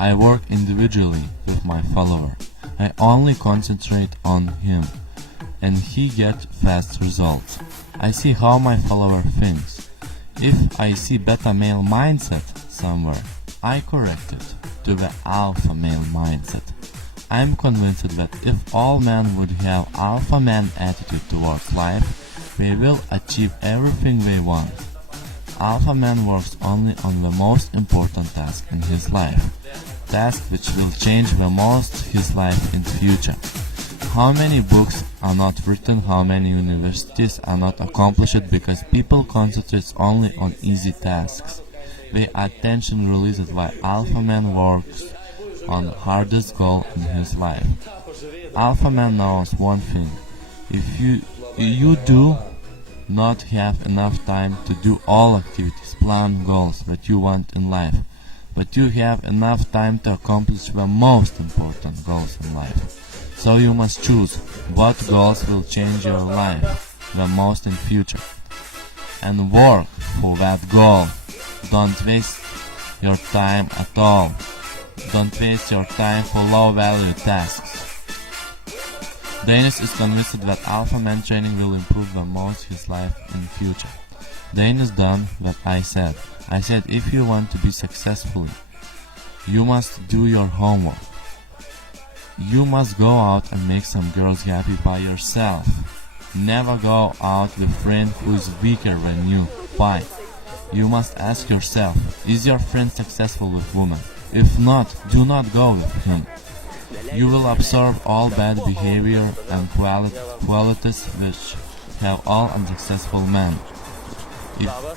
I work individually with my follower. I only concentrate on him, and he gets fast results. I see how my follower thinks. If I see beta male mindset somewhere, I correct it to the alpha male mindset. I am convinced that if all men would have alpha man attitude towards life, they will achieve everything they want. Alpha man works only on the most important task in his life, task which will change the most his life in future. How many books are not written, how many universities are not accomplished because people concentrate only on easy tasks. Their attention releases while alpha man works on the hardest goal in his life. Alpha man knows one thing: if you do not have enough time to do all activities, plan, goals that you want in life, but you have enough time to accomplish the most important goals in life. So you must choose what goals will change your life the most in future, and work for that goal. Don't waste your time at all. Don't waste your time for low-value tasks. Dainius is convinced that alpha man training will improve the most his life in future. Dainius done what I said. I said if you want to be successful, you must do your homework. You must go out and make some girls happy by yourself. Never go out with a friend who is weaker than you. Why? You must ask yourself, is your friend successful with women? If not, do not go with him. You will absorb all bad behavior and qualities which have all unsuccessful men.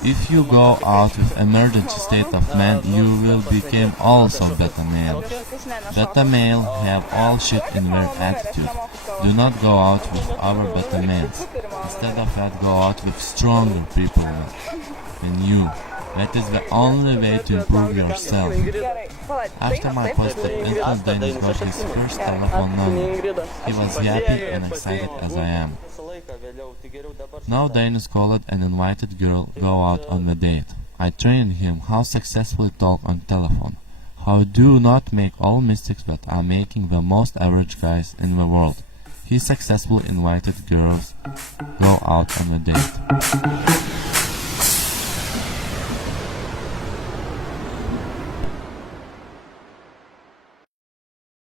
If you go out with emergency state of man, you will become also beta male. Beta male have all shit in their attitude. Do not go out with other beta males. Instead of that, go out with stronger people than you. That is the only way to improve yourself. After my positive influence, Dainius got his first telephone number. He was happy and excited as I am. Now Dainius called and invited girl go out on the date. I trained him how successfully talk on telephone, how do not make all mistakes that are making the most average guys in the world. He successfully invited girls go out on the date.